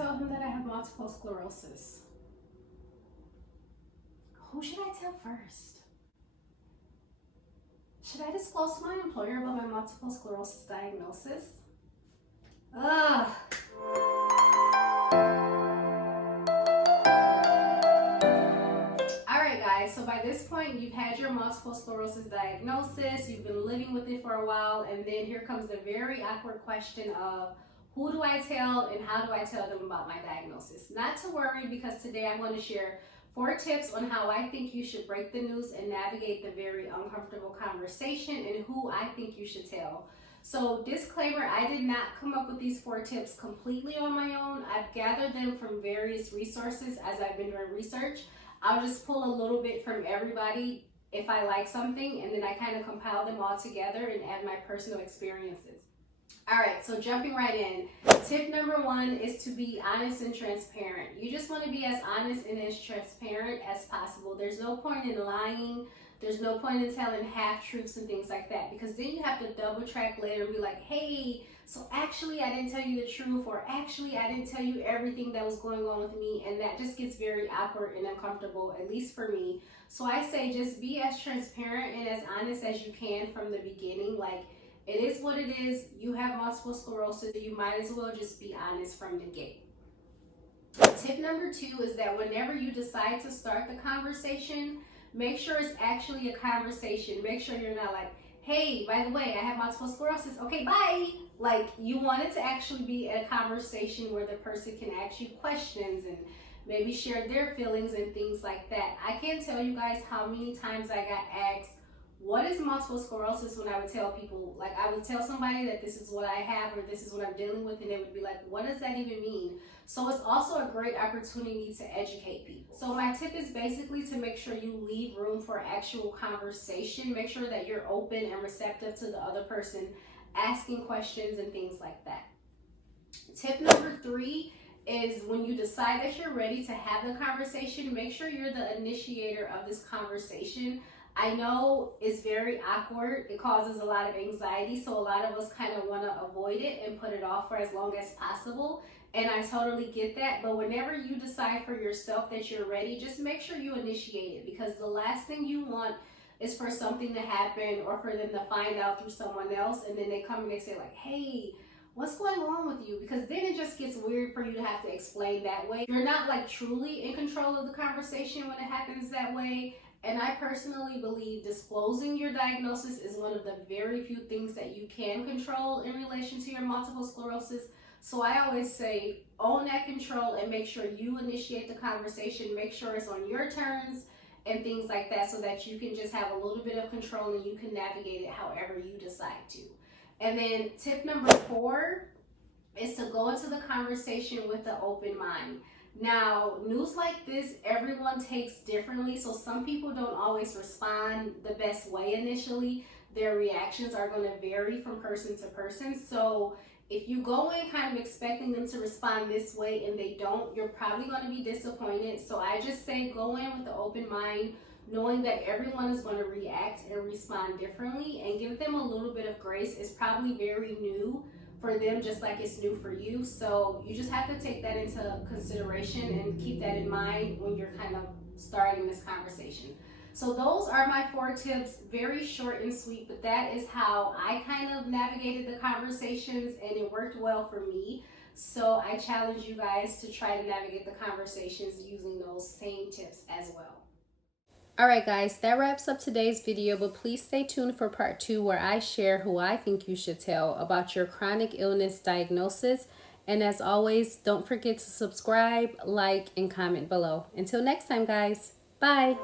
tell him that I have multiple sclerosis? Who should I tell first? Should I disclose to my employer about my multiple sclerosis diagnosis? Ugh. Alright guys, so by this point you've had your multiple sclerosis diagnosis, you've been living with it for a while, and then here comes the very awkward question of who do I tell and how do I tell them about my diagnosis? Not to worry, because today I'm going to share 4 tips on how I think you should break the news and navigate the very uncomfortable conversation and who I think you should tell. So disclaimer, I did not come up with these 4 tips completely on my own. I've gathered them from various resources as I've been doing research. I'll just pull a little bit from everybody if I like something, and then I kind of compile them all together and add my personal experiences. Alright, so jumping right in. Tip number 1 is to be honest and transparent. You just want to be as honest and as transparent as possible. There's no point in lying. There's no point in telling half-truths and things like that, because then you have to double track later and be like, hey, so actually I didn't tell you the truth, or actually I didn't tell you everything that was going on with me, and that just gets very awkward and uncomfortable, at least for me. So I say just be as transparent and as honest as you can from the beginning. Like, it is what it is. You have multiple sclerosis. You might as well just be honest from the gate. Tip number 2 is that whenever you decide to start the conversation, make sure it's actually a conversation. Make sure you're not like, hey, by the way, I have multiple sclerosis. Okay, bye. Like, you want it to actually be a conversation where the person can ask you questions and maybe share their feelings and things like that. I can't tell you guys how many times I got asked, what is multiple sclerosis, when I would tell people, like, I would tell somebody that this is what I have or this is what I'm dealing with, and they would be like, what does that even mean? So it's also a great opportunity to educate people. So my tip is basically to make sure you leave room for actual conversation. Make sure that you're open and receptive to the other person asking questions and things like that. Tip number 3 is when you decide that you're ready to have the conversation, make sure you're the initiator of this conversation. I know it's very awkward. It causes a lot of anxiety, so a lot of us kind of want to avoid it and put it off for as long as possible. And I totally get that, but whenever you decide for yourself that you're ready, just make sure you initiate it, because the last thing you want is for something to happen or for them to find out through someone else, and then they come and they say like, hey, what's going on with you? Because then it just gets weird for you to have to explain that way. You're not like truly in control of the conversation when it happens that way. And I personally believe disclosing your diagnosis is one of the very few things that you can control in relation to your multiple sclerosis. So I always say, own that control and make sure you initiate the conversation. Make sure it's on your terms and things like that, so that you can just have a little bit of control and you can navigate it however you decide to. And then tip number 4 is to go into the conversation with an open mind. Now, news like this, everyone takes differently, so some people don't always respond the best way initially. Their reactions are going to vary from person to person. So if you go in kind of expecting them to respond this way and they don't, you're probably going to be disappointed. So I just say go in with an open mind, knowing that everyone is going to react and respond differently, and give them a little bit of grace. It's probably very new for them, just like it's new for you. So you just have to take that into consideration and keep that in mind when you're kind of starting this conversation. So those are my 4 tips, very short and sweet, but that is how I kind of navigated the conversations, and it worked well for me. So I challenge you guys to try to navigate the conversations using those same tips as well. Alright guys, that wraps up today's video, but please stay tuned for part 2, where I share who I think you should tell about your chronic illness diagnosis. And as always, don't forget to subscribe, like, and comment below. Until next time guys, bye!